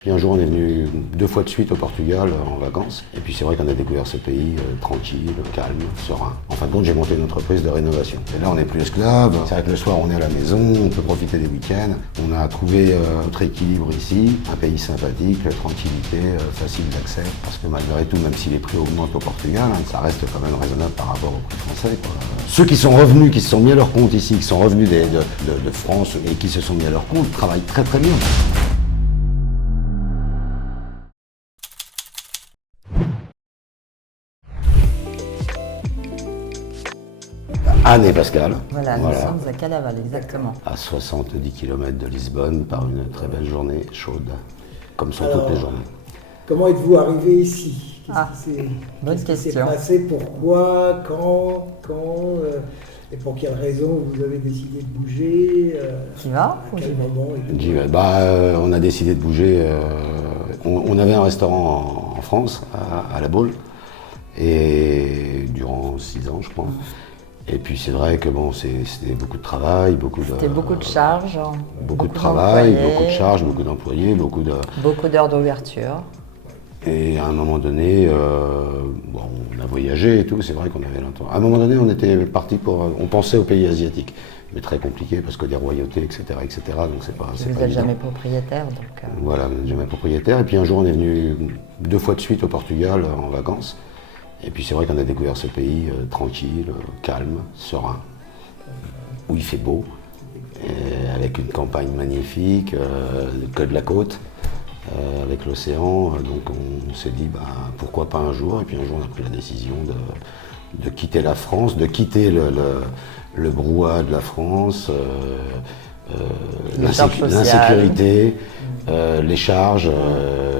Puis un jour, on est venu 2 fois de suite au Portugal en vacances. Et puis c'est vrai qu'on a découvert ce pays tranquille, calme, serein. En fin de compte, j'ai monté une entreprise de rénovation. Et là, on n'est plus esclave. C'est vrai que le soir, on est à la maison, on peut profiter des week-ends. On a trouvé notre équilibre ici, un pays sympathique, tranquillité, facile d'accès. Parce que malgré tout, même si les prix augmentent au Portugal, ça reste quand même raisonnable par rapport aux prix français, quoi. Ceux qui sont revenus, qui se sont mis à leur compte ici, qui sont revenus de France et qui se sont mis à leur compte, travaillent très très bien. Anne et Pascal. Voilà, nous sommes à Cadaval, exactement. À 70 km de Lisbonne par une très belle journée chaude, comme sont toutes les journées. Comment êtes-vous arrivé ici? Bonne Qu'est-ce qui s'est question. passé? Pourquoi? Quand? Et pour quelle raison vous avez décidé de bouger? Qui va? À quel moment? On a décidé de bouger. On avait un restaurant en France, à La Baule, et durant 6 ans, je crois. Et puis c'est vrai que bon, c'était beaucoup de travail, C'était beaucoup de charges. beaucoup de travail, d'employés, beaucoup de charges, beaucoup d'employés, beaucoup d'heures d'ouverture. Et à un moment donné, on a voyagé et tout, c'est vrai qu'on avait longtemps. À un moment donné, on était parti on pensait aux pays asiatiques, mais très compliqué parce que des royautés, etc., donc c'est pas Vous n'êtes évident. jamais propriétaire, donc. Voilà, on n'est jamais propriétaire. Et puis un jour, on est venu 2 fois de suite au Portugal en vacances. Et puis c'est vrai qu'on a découvert ce pays tranquille, calme, serein, où il fait beau, et avec une campagne magnifique, que de la côte, avec l'océan. Donc on s'est dit, pourquoi pas un jour. Et puis un jour, on a pris la décision de quitter la France, de quitter le brouhaha de la France, l'insécurité, les charges,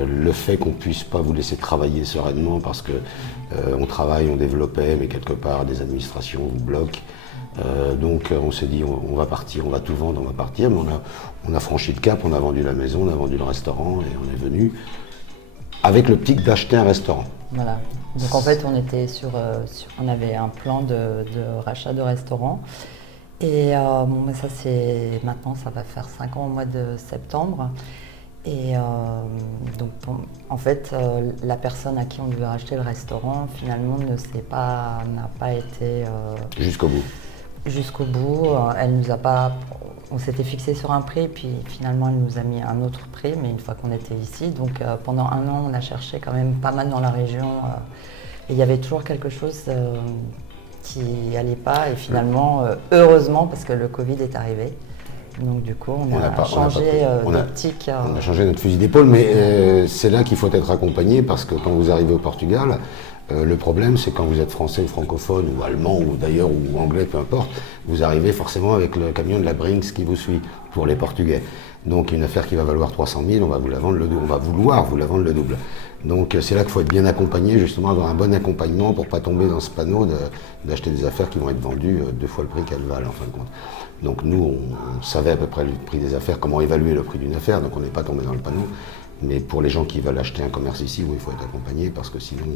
le fait qu'on ne puisse pas vous laisser travailler sereinement parce que on travaille, on développait, mais quelque part des administrations vous bloquent. Donc on s'est dit on va partir, on va tout vendre, on va partir, mais on a franchi le cap, on a vendu la maison, on a vendu le restaurant et on est venu avec l'optique d'acheter un restaurant. Voilà. Donc en fait, on avait un plan de rachat de restaurant. Et mais ça maintenant, ça va faire 5 ans au mois de septembre. Et donc en fait, la personne à qui on devait racheter le restaurant, finalement, n'a pas été Jusqu'au bout. Jusqu'au bout. Elle nous a pas. On s'était fixé sur un prix, puis finalement, elle nous a mis un autre prix, mais une fois qu'on était ici. Donc pendant 1 an, on a cherché quand même pas mal dans la région. Et il y avait toujours quelque chose qui n'allait pas. Et finalement, heureusement, parce que le Covid est arrivé. Donc du coup, on a changé d'optique. On a changé notre fusil d'épaule, mais c'est là qu'il faut être accompagné parce que quand vous arrivez au Portugal, le problème c'est quand vous êtes français ou francophone ou allemand ou d'ailleurs ou anglais, peu importe, vous arrivez forcément avec le camion de la Brinks qui vous suit pour les Portugais. Donc une affaire qui va valoir 300 000, on va vous la vendre on va vouloir vous la vendre le double. Donc c'est là qu'il faut être bien accompagné, justement avoir un bon accompagnement pour pas tomber dans ce panneau d'acheter des affaires qui vont être vendues 2 fois le prix qu'elles valent en fin de compte. Donc nous, on savait à peu près le prix des affaires, comment évaluer le prix d'une affaire, donc on n'est pas tombé dans le panneau. Mais pour les gens qui veulent acheter un commerce ici, oui, il faut être accompagné parce que sinon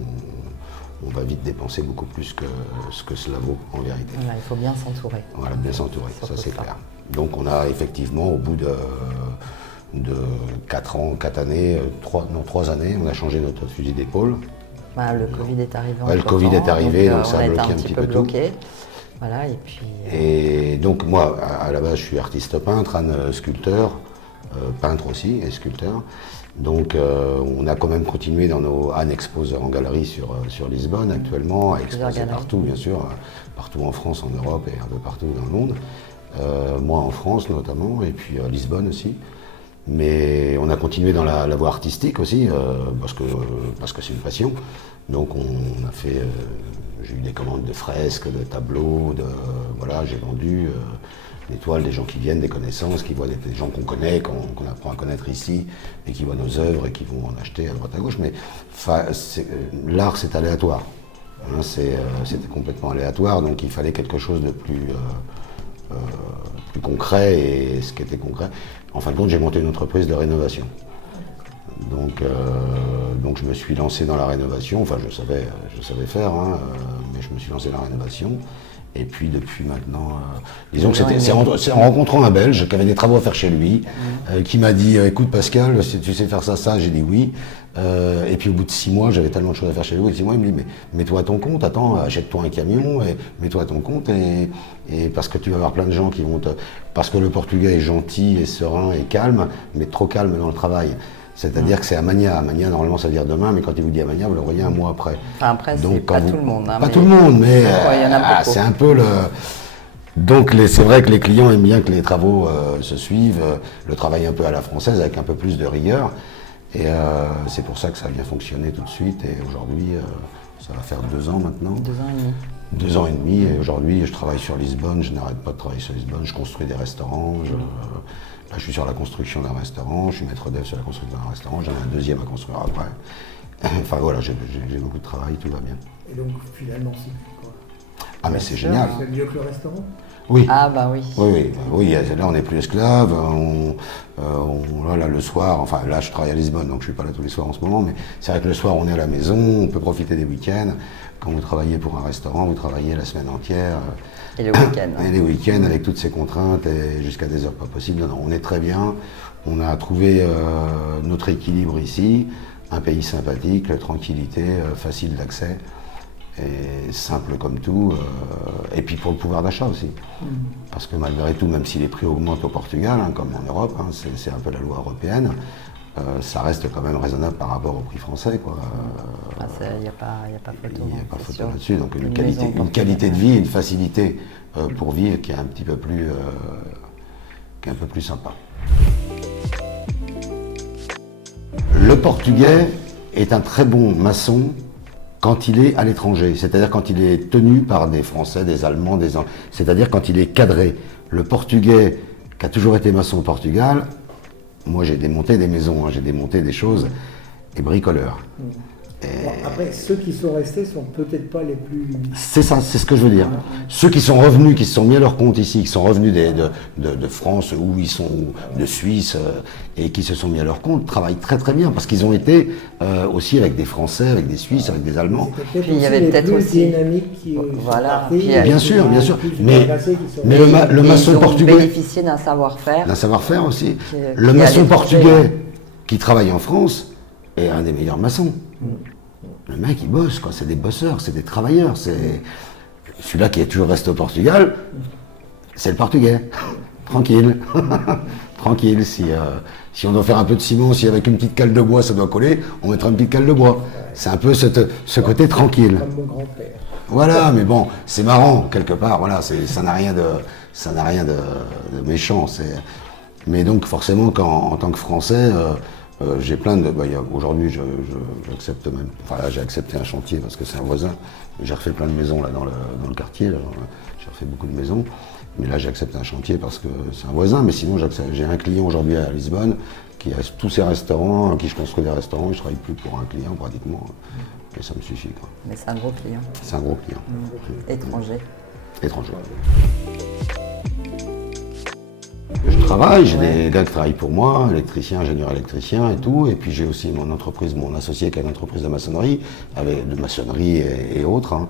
on va vite dépenser beaucoup plus que ce que cela vaut en vérité. Voilà, il faut bien s'entourer. Voilà, bien s'entourer, ça c'est clair. Donc on a effectivement, au bout de 4 ans, 4 années, 3 années, on a changé notre fusil d'épaule. Le Covid est arrivé. Le Covid est arrivé, donc ça a bloqué un petit peu tout. Voilà, et puis. Et donc moi, à la base, je suis artiste peintre, Anne sculpteur, peintre aussi et sculpteur. Donc on a quand même continué dans Anne expose en galerie sur Lisbonne actuellement, à exposer partout bien sûr, partout en France, en Europe et un peu partout dans le monde. Moi en France notamment, et puis à Lisbonne aussi. Mais on a continué dans la voie artistique aussi, parce que c'est une passion. Donc on a fait, j'ai eu des commandes de fresques, de tableaux, voilà, j'ai vendu des toiles, des gens qui viennent, des connaissances, qui voient des gens qu'on connaît, qu'on apprend à connaître ici, et qui voient nos œuvres et qui vont en acheter à droite à gauche. Mais l'art c'est aléatoire, hein, c'était complètement aléatoire, donc il fallait quelque chose de plus concret, et ce qui était concret. En fin de compte, j'ai monté une entreprise de rénovation. Donc je me suis lancé dans la rénovation, enfin je savais faire, hein, mais je me suis lancé dans la rénovation. Et puis depuis maintenant, disons que c'est en rencontrant un Belge qui avait des travaux à faire chez lui, qui m'a dit écoute Pascal, si tu sais faire ça, j'ai dit oui. Et puis au bout de 6 mois, j'avais tellement de choses à faire chez lui, au bout de 6 mois, il me dit mais mets-toi à ton compte, attends, achète-toi un camion et mets-toi à ton compte et parce que tu vas avoir plein de gens qui vont te. Parce que le portugais est gentil et serein et calme, mais trop calme dans le travail. C'est-à-dire que c'est Amania. Amania, normalement, ça veut dire demain, mais quand il vous dit Amania, vous le voyez un mois après. Enfin, après, c'est pas tout le monde. Hein, pas tout le monde, mais il y en a beaucoup. c'est un peu le. Donc c'est vrai que les clients aiment bien que les travaux se suivent, le travail un peu à la française, avec un peu plus de rigueur. Et c'est pour ça que ça a bien fonctionné tout de suite. Et aujourd'hui, ça va faire 2 ans maintenant. 2 ans et demi. 2 ans et demi. Et aujourd'hui, je travaille sur Lisbonne. Je n'arrête pas de travailler sur Lisbonne. Je construis des restaurants. Là, je suis sur la construction d'un restaurant. Je suis maître d'œuvre sur la construction d'un restaurant. J'en ai un deuxième à construire après. Enfin voilà, j'ai beaucoup de travail. Tout va bien. Et donc finalement, c'est quoi? Ah mais c'est génial. C'est mieux que le restaurant? Oui. Ah bah oui. Oui, là on n'est plus esclave, là le soir, enfin là je travaille à Lisbonne donc je suis pas là tous les soirs en ce moment, mais c'est vrai que le soir on est à la maison, on peut profiter des week-ends. Quand vous travaillez pour un restaurant, vous travaillez la semaine entière. Et le week-end. Et les week-ends avec toutes ces contraintes et jusqu'à des heures pas possibles. Non, on est très bien, on a trouvé notre équilibre ici, un pays sympathique, la tranquillité, facile d'accès. Et simple comme tout, et puis pour le pouvoir d'achat aussi. Parce que malgré tout, même si les prix augmentent au Portugal, hein, comme en Europe, hein, c'est un peu la loi européenne, ça reste quand même raisonnable par rapport au prix français. Il n'y a pas photo. Il n'y a pas photo là-dessus, donc une qualité de vie, une facilité pour vivre qui est un petit peu plus, qui est un peu plus sympa. Le Portugais est un très bon maçon quand il est à l'étranger, c'est-à-dire quand il est tenu par des Français, des Allemands, c'est-à-dire quand il est cadré. Le Portugais, qui a toujours été maçon au Portugal, moi j'ai démonté des maisons, hein, j'ai démonté des choses, et bricoleur. Bon, après, ceux qui sont restés sont peut-être pas les plus... C'est ça, c'est ce que je veux dire. Ceux qui sont revenus, qui se sont mis à leur compte ici, qui sont revenus de France ou ils sont de Suisse et qui se sont mis à leur compte, travaillent très très bien parce qu'ils ont été aussi avec des Français, avec des Suisses, avec des Allemands. Puis il y avait peut-être aussi dynamiques qui voilà. Bien sûr. Mais le maçon portugais... Ils ont bénéficié d'un savoir-faire. D'un savoir-faire aussi. Le maçon portugais qui travaille en France est un des meilleurs maçons. Le mec, il bosse, quoi. C'est des bosseurs, c'est des travailleurs. C'est celui-là qui est toujours resté au Portugal, c'est le Portugais. Tranquille. Tranquille. Si on doit faire un peu de ciment, si avec une petite cale de bois ça doit coller, on mettra une petite cale de bois. C'est un peu ce côté tranquille. Comme mon grand-père. Voilà, mais bon, c'est marrant, quelque part. Voilà, ça n'a rien de méchant. Mais donc, forcément, en tant que Français, j'ai plein de. Aujourd'hui, j'accepte même. Enfin, là, j'ai accepté un chantier parce que c'est un voisin. J'ai refait plein de maisons là dans le quartier. J'ai refait beaucoup de maisons. Mais là, j'ai accepté un chantier parce que c'est un voisin. Mais sinon, j'ai un client aujourd'hui à Lisbonne qui a tous ses restaurants, à qui je construis des restaurants. Je ne travaille plus pour un client pratiquement. Et ça me suffit, quoi. Mais c'est un gros client. C'est un gros client. Étranger. Étranger. Je travaille, j'ai des gars qui travaillent pour moi, électriciens, ingénieurs électriciens et tout. Et puis j'ai aussi mon entreprise, mon associé qui a une entreprise de maçonnerie, de maçonnerie et autres, hein,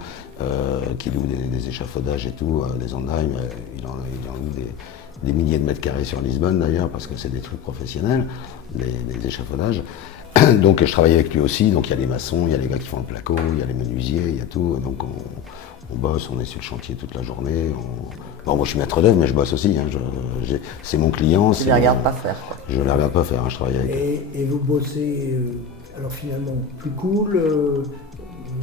qui loue des échafaudages et tout, des Andheim. Il en loue des milliers de mètres carrés sur Lisbonne d'ailleurs, parce que c'est des trucs professionnels, des échafaudages. Donc je travaille avec lui aussi, donc il y a des maçons, il y a les gars qui font le placo, il y a les menuisiers, il y a tout. Donc on bosse, on est sur le chantier toute la journée. Bon, moi je suis maître d'œuvre, mais je bosse aussi. Hein. C'est mon client. Tu ne les regardes pas faire, quoi. Je ne les regarde pas faire, hein. Je travaille avec eux. Et vous bossez, alors finalement, plus cool,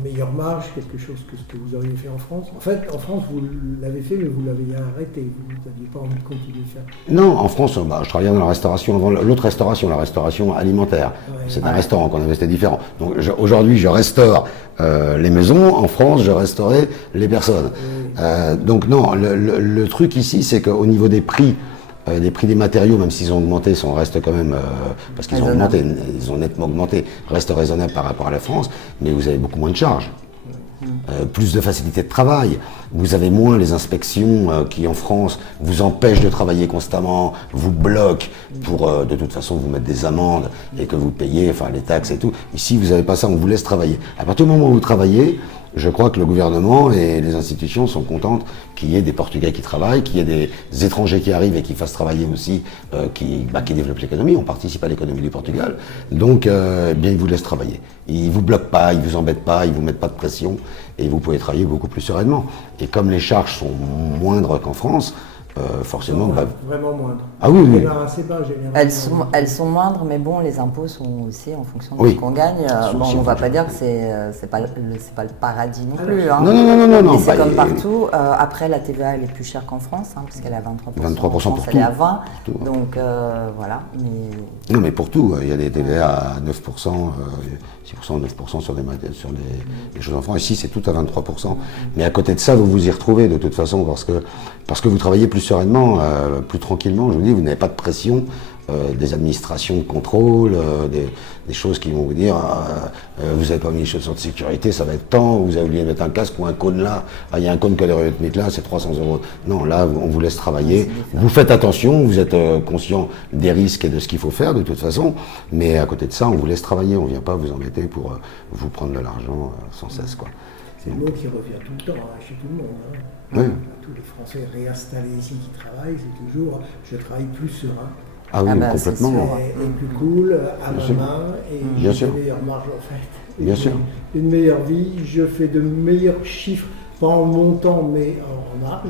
meilleure marge, quelque chose que ce que vous auriez fait en France. En fait, en France, vous l'avez fait, mais vous l'avez arrêté. Vous n'aviez pas envie de continuer de faire. Non, en France, je travaillais dans la restauration avant l'autre restauration, la restauration alimentaire. Ouais, c'est un restaurant qu'on avait, c'était différent. Donc aujourd'hui, je restaure les maisons. En France, je restaurais les personnes. Oui. Donc non, le truc ici, c'est qu'au niveau des prix des matériaux, même s'ils ont augmenté, restent quand même, parce qu'ils ont augmenté, ils ont nettement augmenté, restent raisonnables par rapport à la France, mais vous avez beaucoup moins de charges. Plus de facilité de travail, vous avez moins les inspections qui en France vous empêchent de travailler constamment, vous bloquent pour de toute façon vous mettre des amendes et que vous payez, enfin les taxes et tout. Ici vous n'avez pas ça, on vous laisse travailler. À partir du moment où vous travaillez, Je crois que le gouvernement et les institutions sont contentes qu'il y ait des Portugais qui travaillent, qu'il y ait des étrangers qui arrivent et qui fassent travailler aussi, qui développent l'économie. On participe à l'économie du Portugal. Donc, bien, ils vous laissent travailler. Ils vous bloquent pas, ils vous embêtent pas, ils vous mettent pas de pression et vous pouvez travailler beaucoup plus sereinement. Et comme les charges sont moindres qu'en France, forcément... Vraiment moindre. Ah oui, oui. Assez bas, généralement. Elles sont moindres, mais bon, les impôts sont aussi en fonction de Oui. ce qu'on gagne. Bon, on ne va pas dire que c'est pas le paradis non plus. Hein. Non. Mais c'est comme partout. Après, la TVA, elle est plus chère qu'en France, hein, puisqu'elle est à 23%. 23% en France, pour elle tout. est à 20%. Pour tout. Donc, voilà. Mais... Non, mais pour tout. Il y a des TVA à 9%, 6%, 9% sur des choses en France. Ici, c'est tout à 23%. Mais à côté de ça, vous vous y retrouvez de toute façon parce que vous travaillez plus sereinement, plus tranquillement. Je vous dis, vous n'avez pas de pression des administrations de contrôle, des choses qui vont vous dire vous n'avez pas mis les chaussures de sécurité, ça va être tant, vous avez oublié de mettre un casque ou un cône là, il y a un cône qui a l'air de mettre là, c'est 300 €. Non, là, on vous laisse travailler. Vous faites attention, vous êtes conscient des risques et de ce qu'il faut faire de toute façon, mais à côté de ça, on vous laisse travailler, on ne vient pas vous embêter pour vous prendre de l'argent sans cesse, quoi. C'est le mot qui revient tout le temps chez tout le monde. Hein. Oui. Tous les Français réinstallés ici qui travaillent, c'est toujours je travaille plus serein. Ah oui, complètement. Et plus cool, à ma main, et Bien j'ai sûr. de meilleures marges en fait. Bien sûr. Une meilleure vie, je fais de meilleurs chiffres, pas en montant mais en marge.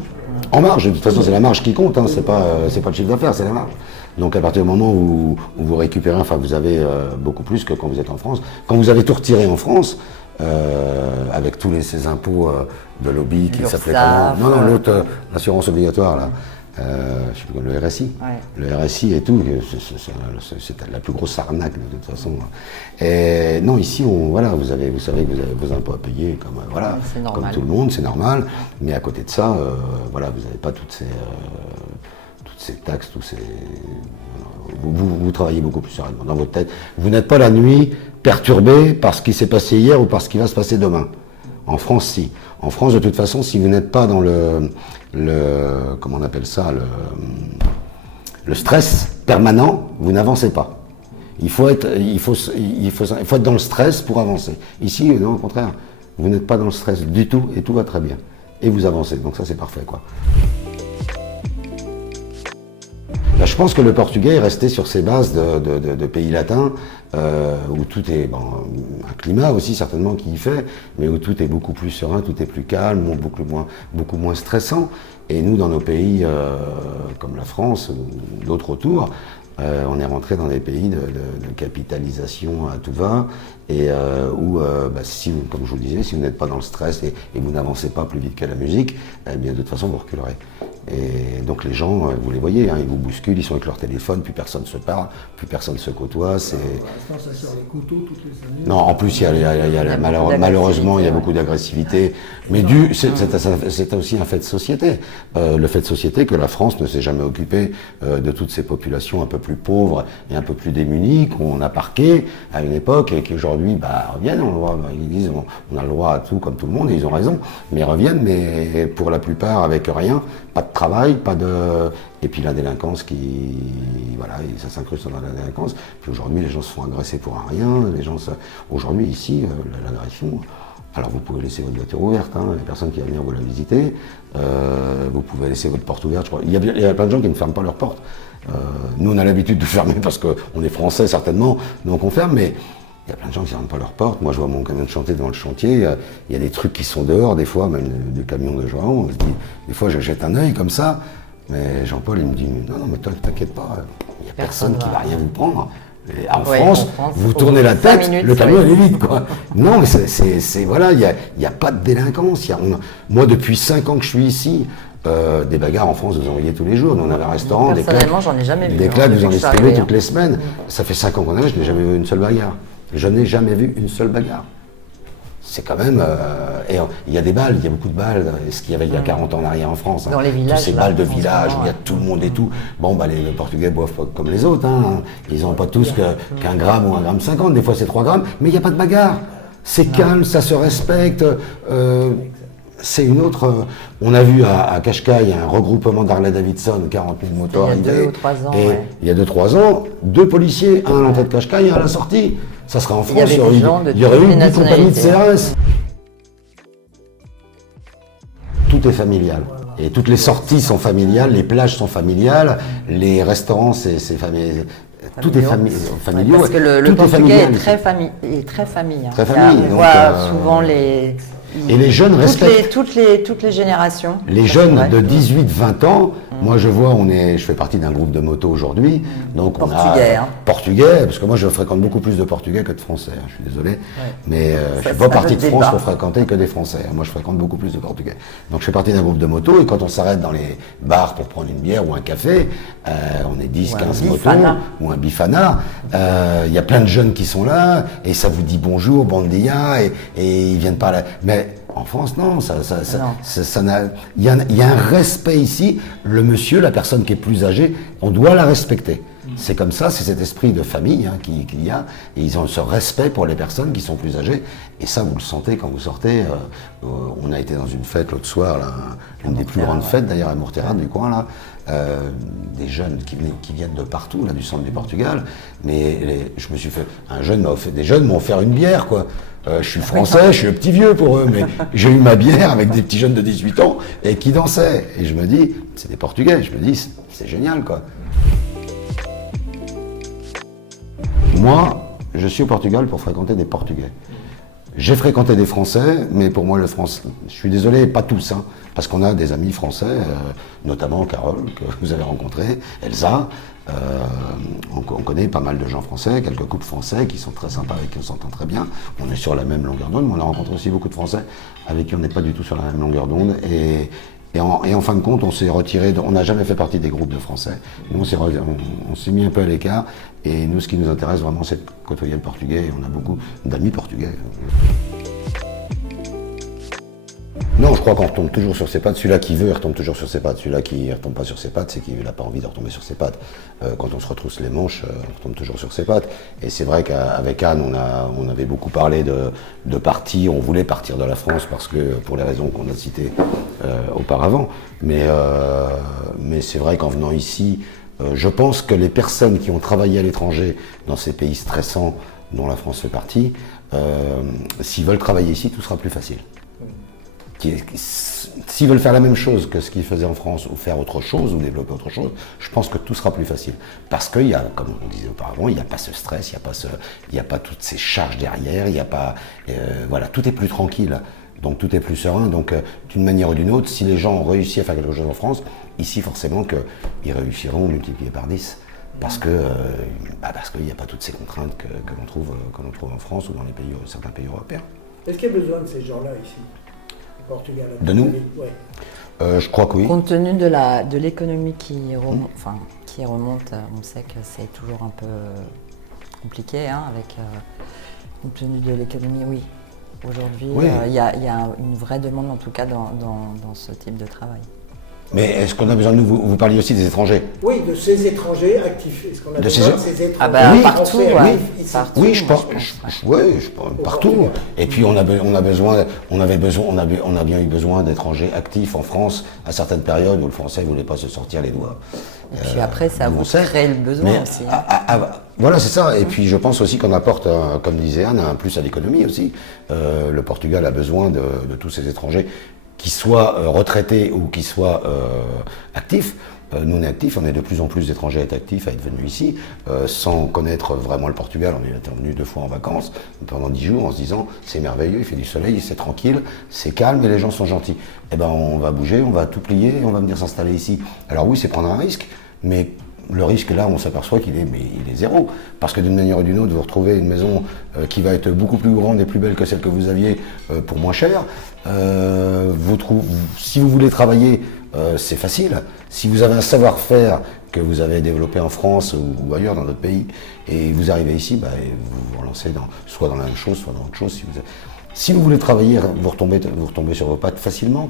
En marge, de toute façon, c'est la marge qui compte, hein. C'est pas le chiffre d'affaires, c'est la marge. Donc à partir du moment où vous récupérez, enfin vous avez beaucoup plus que quand vous êtes en France. Quand vous avez tout retiré en France, avec tous ces impôts de lobby qui s'appelaient comment? Non, l'autre, l'assurance obligatoire là. Je sais plus, le RSI. Ouais. Le RSI et tout, c'est la plus grosse arnaque de toute façon. Et non, ici, vous savez que vous avez vos impôts à payer comme tout le monde, c'est normal. Mais à côté de ça, vous n'avez pas toutes ces taxes, vous travaillez beaucoup plus sereinement dans votre tête. Vous n'êtes pas la nuit perturbé par ce qui s'est passé hier ou par ce qui va se passer demain. En France, si. En France, de toute façon, si vous n'êtes pas dans comment on appelle ça, le stress permanent, vous n'avancez pas. Il faut être dans le stress pour avancer. Ici, non, au contraire, vous n'êtes pas dans le stress du tout et tout va très bien. Et vous avancez, donc ça c'est parfait, quoi. Là, je pense que le portugais est resté sur ses bases de pays latins, où tout est, un climat aussi certainement qui y fait, mais où tout est beaucoup plus serein, tout est plus calme, beaucoup moins stressant. Et nous, dans nos pays comme la France ou d'autres autour, on est rentré dans des pays de capitalisation à tout va, et où, comme je vous le disais, si vous n'êtes pas dans le stress et vous n'avancez pas plus vite que la musique, eh bien de toute façon vous reculerez. Et donc les gens, vous les voyez, hein, ils vous bousculent, ils sont avec leur téléphone, plus personne se parle, plus personne se côtoie. Pour l'instant, ça sort les couteaux toutes les années. Non, en plus, malheureusement, il y a beaucoup d'agressivité. Mais c'est aussi un fait de société. Le fait de société que la France ne s'est jamais occupée de toutes ces populations un peu plus pauvres et un peu plus démunies qu'on a parquées à une époque et qui aujourd'hui reviennent. Ils disent on a le droit à tout comme tout le monde et ils ont raison. Mais ils reviennent, mais pour la plupart avec rien, pas de travail, et puis la délinquance ça s'incruste dans la délinquance. Puis aujourd'hui, les gens se font agresser pour un rien. Aujourd'hui, ici, l'agression. Alors vous pouvez laisser votre voiture ouverte, hein, les personnes qui vont venir vous la visiter. Vous pouvez laisser votre porte ouverte. Je crois. Il y a plein de gens qui ne ferment pas leur porte. Nous, on a l'habitude de fermer parce qu'on est français certainement, donc on ferme. Mais il y a plein de gens qui ne ferment pas leur porte. Moi, je vois mon camion de chantier devant le chantier. Il y a des trucs qui sont dehors, des fois, même des camions de Joao. On se dit, des fois, je jette un œil comme ça. Mais Jean-Paul, il me dit, non, mais toi, t'inquiète pas, il n'y a personne qui va rien vous prendre. Et en France, vous tournez la tête, le camion il est vide, quoi. Non, mais il n'y a pas de délinquance. Moi, depuis 5 ans que je suis ici, des bagarres en France, vous en voyez tous les jours. Nous, on avait un restaurant, personnellement, j'en ai jamais vu. Des claques, vous en estimez toutes les semaines. Ça fait 5 ans qu'on est là, je n'ai jamais vu une seule bagarre. Je n'ai jamais vu une seule bagarre. C'est quand même... et il y a des balles, il y a beaucoup de balles, ce qu'il y avait il y a 40 ans en arrière en France. Dans les villages. Toutes ces balles de village où il y a tout le monde et tout. Bon, les Portugais boivent pas comme les autres. Hein. Ils n'ont pas tous qu'un gramme ou 1,50 g. Des fois, c'est 3 grammes. Mais il n'y a pas de bagarre. C'est calme, ça se respecte. C'est une autre... on a vu à Cascais un regroupement d'Harley-Davidson, 40 000 motos arrivés. Il y a 2-3 ans, 2 policiers, un à l'entrée de Cascais, un à la sortie. Ça sera en France, il y aurait eu une compagnie de CRS. tout est familial. Et toutes les sorties sont familiales, les plages sont familiales, les restaurants, c'est familial. Tout est familial. Parce que le portugais est très famille. Très famille. Très famille. On voit souvent les... Et les jeunes respectent. Toutes les générations. Les jeunes de 18-20 ans, moi je vois, je fais partie d'un groupe de moto aujourd'hui, donc Portugais, on a portugais, parce que moi je fréquente beaucoup plus de portugais que de français, je suis désolé, mais je ne fais pas partie de France pour fréquenter que des français, moi je fréquente beaucoup plus de portugais. Donc je fais partie d'un groupe de moto, et quand on s'arrête dans les bars pour prendre une bière ou un café, on est 10-15 motos, ou un bifana, il y a plein de jeunes qui sont là, et ça vous dit bonjour, bon dia, et ils viennent par là. Mais en France, non, il y a un respect ici. Le monsieur, la personne qui est plus âgée, on doit la respecter. C'est comme ça, c'est cet esprit de famille qu'il y a, et ils ont ce respect pour les personnes qui sont plus âgées. Et ça, vous le sentez quand vous sortez. On a été dans une fête l'autre soir, là, une des plus grandes fêtes d'ailleurs à Morterra du coin là. Des jeunes qui viennent de partout, là, du centre du Portugal. Mais je me suis fait, des jeunes m'ont offert une bière, quoi. Je suis français, je suis le petit vieux pour eux, mais j'ai eu ma bière avec des petits jeunes de 18 ans et qui dansaient. Et je me dis, c'est des Portugais, je me dis, c'est génial, quoi. Moi, je suis au Portugal pour fréquenter des Portugais. J'ai fréquenté des Français, mais pour moi, le français, je suis désolé, pas tous, parce qu'on a des amis français, notamment Carole, que vous avez rencontré, Elsa. On connaît pas mal de gens français, quelques couples français qui sont très sympas, avec qui on s'entend très bien. On est sur la même longueur d'onde, mais on a rencontré aussi beaucoup de Français avec qui on n'est pas du tout sur la même longueur d'onde. Et en fin de compte, on s'est retiré, on n'a jamais fait partie des groupes de Français. Nous, on s'est mis un peu à l'écart. Et nous, ce qui nous intéresse vraiment, c'est de côtoyer le portugais. Et on a beaucoup d'amis portugais. Non, je crois qu'on retombe toujours sur ses pattes. Celui-là qui veut, il retombe toujours sur ses pattes. Celui-là qui ne retombe pas sur ses pattes, c'est qu'il n'a pas envie de retomber sur ses pattes. Quand on se retrousse les manches, on retombe toujours sur ses pattes. Et c'est vrai qu'avec Anne, on avait beaucoup parlé de partir. On voulait partir de la France parce que, pour les raisons qu'on a citées auparavant. Mais c'est vrai qu'en venant ici, je pense que les personnes qui ont travaillé à l'étranger dans ces pays stressants dont la France fait partie, s'ils veulent travailler ici, tout sera plus facile. S'ils veulent faire la même chose que ce qu'ils faisaient en France, ou faire autre chose, ou développer autre chose, je pense que tout sera plus facile. Parce qu'il y a, comme on disait auparavant, il n'y a pas ce stress, il n'y a pas toutes ces charges derrière, il n'y a pas... voilà, tout est plus tranquille, donc tout est plus serein. Donc d'une manière ou d'une autre, si les gens ont réussi à faire quelque chose en France, ici forcément qu'ils réussiront multiplier par 10. Parce qu'il n'y a pas toutes ces contraintes que l'on trouve en France ou dans certains pays européens. Est-ce qu'il y a besoin de ces gens-là ici? Portugal, de nous? Ouais. Je crois que oui. Compte tenu de l'économie qui remonte, on sait que c'est toujours un peu compliqué, compte tenu de l'économie, oui. Aujourd'hui, il y a une vraie demande, en tout cas, dans ce type de travail. Mais est-ce qu'on a besoin de nous? Vous parliez aussi des étrangers. Oui, de ces étrangers actifs. Est-ce qu'on a besoin de ces étrangers oui, partout, partout. Oui, je pense. Partout. Et puis on a bien eu besoin d'étrangers actifs en France à certaines périodes où le français ne voulait pas se sortir les doigts. Et puis après, ça vous crée le besoin aussi. Voilà, c'est ça. Et puis je pense aussi qu'on apporte, comme disait Anne, un plus à l'économie aussi. Le Portugal a besoin de tous ces étrangers, qui soient retraités ou qui soient actifs. Nous, on est actifs, on est de plus en plus d'étrangers à être actifs, à être venus ici, sans connaître vraiment le Portugal. On est venu 2 fois en vacances, pendant 10 jours, en se disant, c'est merveilleux, il fait du soleil, c'est tranquille, c'est calme et les gens sont gentils. Eh ben, on va bouger, on va tout plier, on va venir s'installer ici. Alors oui, c'est prendre un risque, mais le risque, là, on s'aperçoit qu'il est zéro. Parce que d'une manière ou d'une autre, vous retrouvez une maison qui va être beaucoup plus grande et plus belle que celle que vous aviez pour moins cher. Si vous voulez travailler, c'est facile. Si vous avez un savoir-faire que vous avez développé en France ou ailleurs dans d'autres pays, et vous arrivez ici, vous vous relancez soit dans la même chose, soit dans autre chose. Si vous voulez travailler, vous retombez sur vos pattes facilement.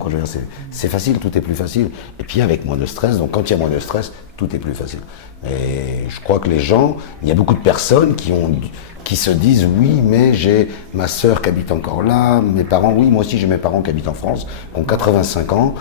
C'est facile, tout est plus facile. Et puis avec moins de stress, donc quand il y a moins de stress, tout est plus facile. Et je crois que les gens, il y a beaucoup de personnes qui ont... qui se disent oui, mais j'ai ma sœur qui habite encore là, mes parents, oui, moi aussi j'ai mes parents qui habitent en France, qui ont 85 ans,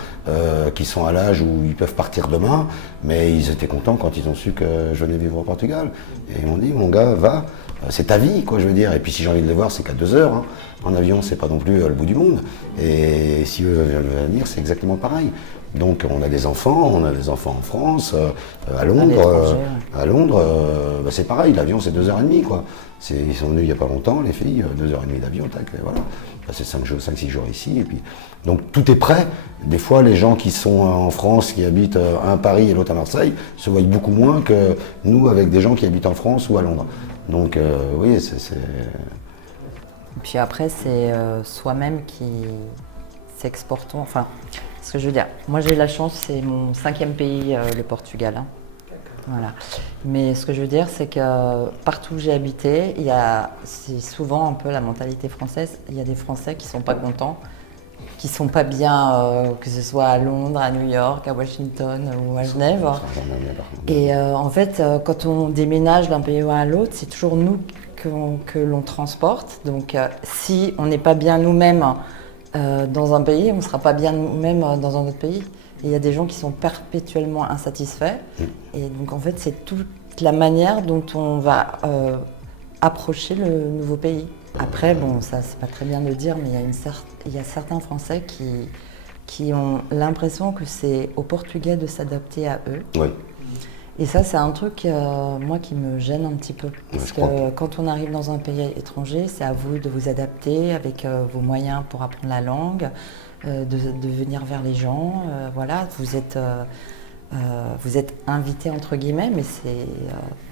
qui sont à l'âge où ils peuvent partir demain, mais ils étaient contents quand ils ont su que je venais vivre au Portugal. Et ils m'ont dit, mon gars, va, c'est ta vie, quoi, je veux dire. Et puis si j'ai envie de les voir, c'est qu'à 2 heures. Hein. En avion, c'est pas non plus le bout du monde. Et si eux veulent venir, c'est exactement pareil. Donc on a des enfants en France, à Londres. À Londres, c'est pareil, l'avion c'est 2h30 quoi. Ils sont venus il n'y a pas longtemps, les filles, 2h30 d'avion, tac, et voilà. C'est 5-6 jours ici. Et puis... Donc tout est prêt. Des fois, les gens qui sont en France, qui habitent un à Paris et l'autre à Marseille, se voient beaucoup moins que nous avec des gens qui habitent en France ou à Londres. Donc oui, c'est... Puis après, c'est soi-même qui s'exportons. Enfin, ce que je veux dire, moi j'ai eu la chance, c'est mon 5e pays, le Portugal. Hein. Voilà. Mais ce que je veux dire, c'est que partout où j'ai habité, c'est souvent un peu la mentalité française. Il y a des Français qui sont pas contents, qui sont pas bien, que ce soit à Londres, à New York, à Washington ou à Genève. Et en fait, quand on déménage d'un pays à l'autre, c'est toujours nous que l'on transporte. Donc si on n'est pas bien nous-mêmes dans un pays, on ne sera pas bien nous-mêmes dans un autre pays. Et il y a des gens qui sont perpétuellement insatisfaits. Et donc en fait, c'est toute la manière dont on va approcher le nouveau pays. Après, bon, ça c'est pas très bien de le dire, mais il y a certains Français qui ont l'impression que c'est aux Portugais de s'adapter à eux. Oui. Et ça, c'est un truc, moi, qui me gêne un petit peu. Parce que quand on arrive dans un pays étranger, c'est à vous de vous adapter avec vos moyens pour apprendre la langue, de venir vers les gens. Voilà, vous êtes invité, entre guillemets, mais c'est...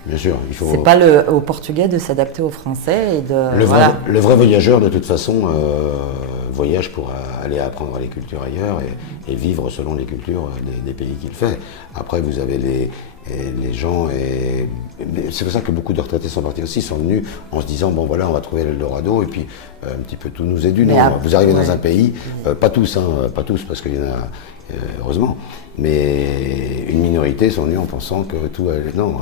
Bien sûr, il faut... C'est pas aux Portugais de s'adapter aux Français et de... Le vrai voyageur, de toute façon, voyage pour aller apprendre les cultures ailleurs et vivre selon les cultures des pays qu'il fait. Après, vous avez les gens, et c'est pour ça que beaucoup de retraités sont partis aussi, sont venus en se disant, bon voilà, on va trouver l'Eldorado, et puis un petit peu tout nous est dû. Non, vous arrivez dans un pays, pas tous, pas tous, parce qu'il y en a, heureusement, mais une minorité sont venus en pensant que tout allait... Non,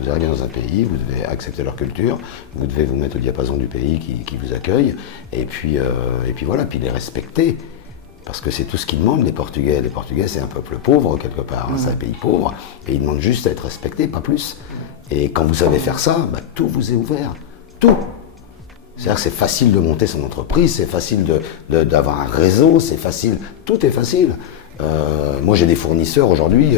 vous arrivez dans un pays, vous devez accepter leur culture, vous devez vous mettre au diapason du pays qui vous accueille, et puis voilà, puis les respecter. Parce que c'est tout ce qu'ils demandent, les Portugais. Les Portugais, c'est un peuple pauvre, quelque part, c'est un pays pauvre, et ils demandent juste à être respectés, pas plus. Et quand vous savez faire ça, tout vous est ouvert. Tout. C'est-à-dire que c'est facile de monter son entreprise, c'est facile d'avoir un réseau, c'est facile, tout est facile. Moi, j'ai des fournisseurs aujourd'hui.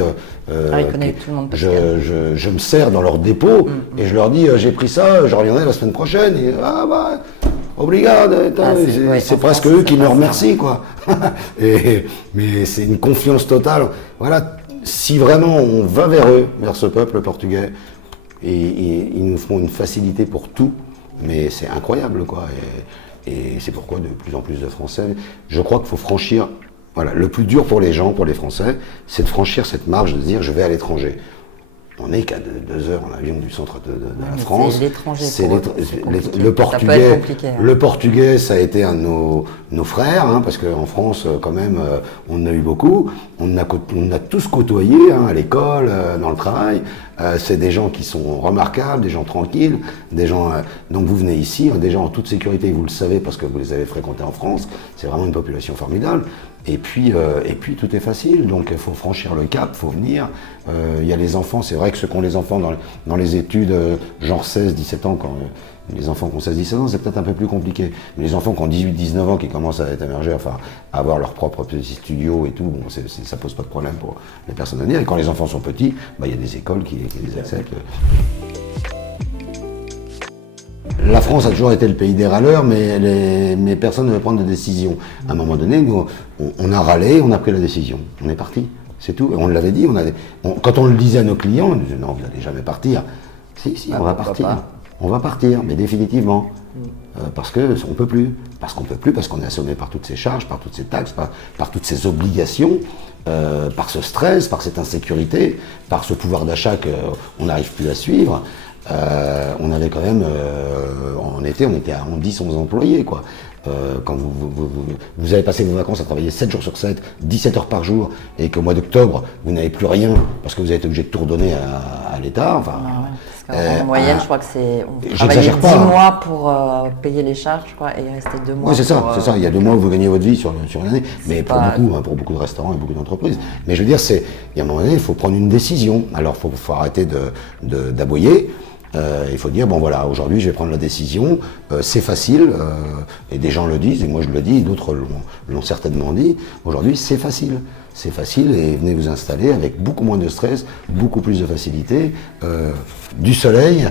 Je me sers dans leur dépôt et je leur dis j'ai pris ça, je reviendrai la semaine prochaine. Et, obrigado. C'est presque eux qui me remercient, quoi. Mais c'est une confiance totale. Voilà, si vraiment on va vers eux, vers ce peuple portugais, et ils nous feront une facilité pour tout, mais c'est incroyable, quoi. Et c'est pourquoi de plus en plus de Français, je crois qu'il faut franchir. Voilà, le plus dur pour les gens, pour les Français, c'est de franchir cette marge, de dire je vais à l'étranger. On n'est qu'à 2 heures en avion du centre de la France. C'est l'étranger. Le portugais. Le portugais, ça a été un de nos frères, parce qu'en France, quand même, on en a eu beaucoup. On a tous côtoyé à l'école, dans le travail. C'est des gens qui sont remarquables, des gens tranquilles, des gens. Donc vous venez ici, des gens en toute sécurité, vous le savez parce que vous les avez fréquentés en France. C'est vraiment une population formidable. Et puis tout est facile, donc il faut franchir le cap, il faut venir. Il y a les enfants, c'est vrai que ceux qui ont les enfants dans les études, genre 16-17 ans, quand les enfants qui ont 16-17 ans, c'est peut-être un peu plus compliqué. Mais les enfants qui ont 18-19 ans, qui commencent à être émergés, enfin, à avoir leur propre petit studio et tout, bon, ça pose pas de problème pour les personnes à venir. Et quand les enfants sont petits, il y a des écoles qui les acceptent. La France a toujours été le pays des râleurs, mais personne ne veut prendre de décision. À un moment donné, nous, on a râlé, on a pris la décision. On est parti, c'est tout. Et on l'avait dit, quand on le disait à nos clients, on disait non, vous n'allez jamais partir. Si, on va partir. On va partir, mais définitivement. Parce qu'on ne peut plus. Parce qu'on est assommé par toutes ces charges, par toutes ces taxes, par toutes ces obligations, par ce stress, par cette insécurité, par ce pouvoir d'achat qu'on n'arrive plus à suivre. On avait quand même, en été, on était à 10-11 employés, quoi. Quand vous avez passé vos vacances à travailler 7 jours sur 7, 17 heures par jour, et qu'au mois d'octobre, vous n'avez plus rien, parce que vous avez été obligé de tout redonner à l'État, enfin, en moyenne, je crois que on travaillait j'exagère 10 pas, hein. mois pour payer les charges, je crois, et il restait 2 mois. Oui, c'est ça, pour, c'est ça. Il y a 2 mois où vous gagnez votre vie sur une année, mais pas- pour beaucoup de restaurants et beaucoup d'entreprises. Mais je veux dire, il y a un moment donné, il faut prendre une décision. Alors, faut arrêter d'aboyer. Il faut dire, bon voilà, aujourd'hui je vais prendre la décision, c'est facile, et des gens le disent, et moi je le dis, et d'autres l'ont certainement dit, aujourd'hui c'est facile et venez vous installer avec beaucoup moins de stress, beaucoup plus de facilité, du soleil,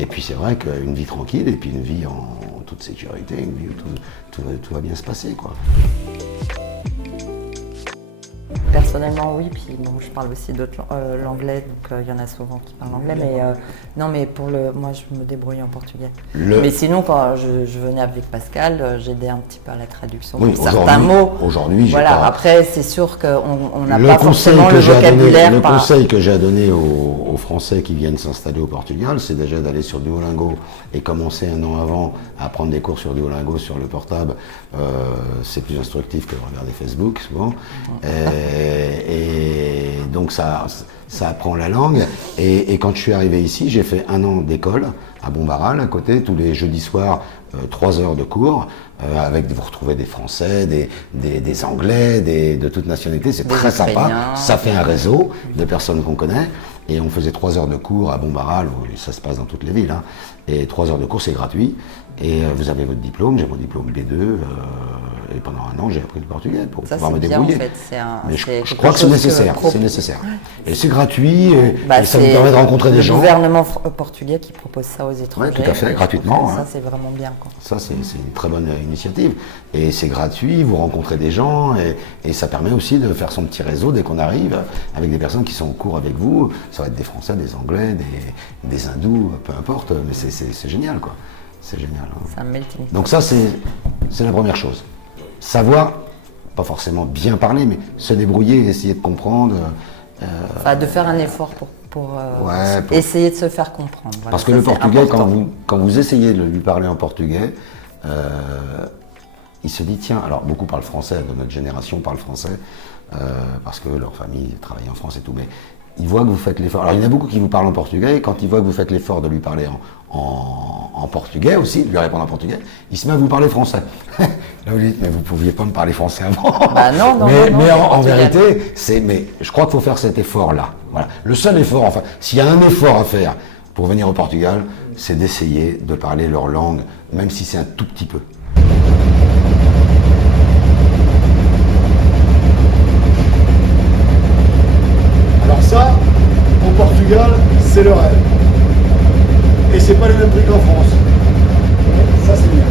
et puis c'est vrai qu'une vie tranquille, et puis une vie en toute sécurité, une vie où tout va bien se passer, quoi. Personnellement, oui, puis bon, je parle aussi l'anglais, donc il y en a souvent qui parlent anglais, mais non, mais moi je me débrouille en portugais. Mais sinon, quand je venais avec Pascal, j'aidais un petit peu à la traduction Oui, pour certains mots. Aujourd'hui, voilà. Après, c'est sûr qu'on n'a pas forcément le vocabulaire. Le conseil que j'ai à donner aux Français qui viennent s'installer au Portugal, c'est déjà d'aller sur Duolingo et commencer un an avant à prendre des cours sur Duolingo sur le portable. C'est plus instructif que de regarder Facebook souvent. Et donc ça apprend la langue. Et quand je suis arrivé ici, j'ai fait 1 an d'école à Bombaral, à côté, tous les jeudis soirs, 3 heures de cours, avec vous retrouvez des Français, des Anglais, de toute nationalité. C'est très sympa. Ça fait un réseau de personnes qu'on connaît. Et on faisait 3 heures de cours à Bombaral, ça se passe dans toutes les villes, hein. Et 3 heures de cours, c'est gratuit. Et vous avez votre diplôme, j'ai mon diplôme B2, et pendant 1 an, j'ai appris le portugais pour pouvoir me débrouiller. En fait. Mais je crois que c'est nécessaire, c'est nécessaire. Et c'est gratuit, et ça vous permet de rencontrer des gens. Le gouvernement portugais qui propose ça aux étrangers. Oui, tout à fait, gratuitement. Ça, c'est vraiment bien, quoi. Ça, c'est une très bonne initiative. Et c'est gratuit, vous rencontrez des gens, et ça permet aussi de faire son petit réseau dès qu'on arrive, avec des personnes qui sont en cours avec vous. Ça va être des Français, des Anglais, des Hindous, peu importe, mais c'est génial, quoi. C'est génial. Hein. C'est un melting pot. Donc ça, c'est la première chose. Savoir, pas forcément bien parler, mais se débrouiller, essayer de comprendre. De faire un effort pour essayer de se faire comprendre. Voilà, parce que le portugais, quand vous essayez de lui parler en portugais, il se dit, tiens, alors beaucoup parlent français, de notre génération parlent français, parce que leur famille travaille en France et tout, mais il voit que vous faites l'effort. Alors il y en a beaucoup qui vous parlent en portugais, et quand il voit que vous faites l'effort de lui parler en portugais aussi, de lui répondre en portugais, il se met à vous parler français. Là vous dites, mais vous ne pouviez pas me parler français avant. Bah non, mais en vérité, mais je crois qu'il faut faire cet effort-là. Voilà. Le seul effort, enfin, s'il y a un effort à faire pour venir au Portugal, c'est d'essayer de parler leur langue, même si c'est un tout petit peu. Alors ça, au Portugal, c'est le rêve. Et c'est pas les mêmes prix qu'en France. Ça c'est bien.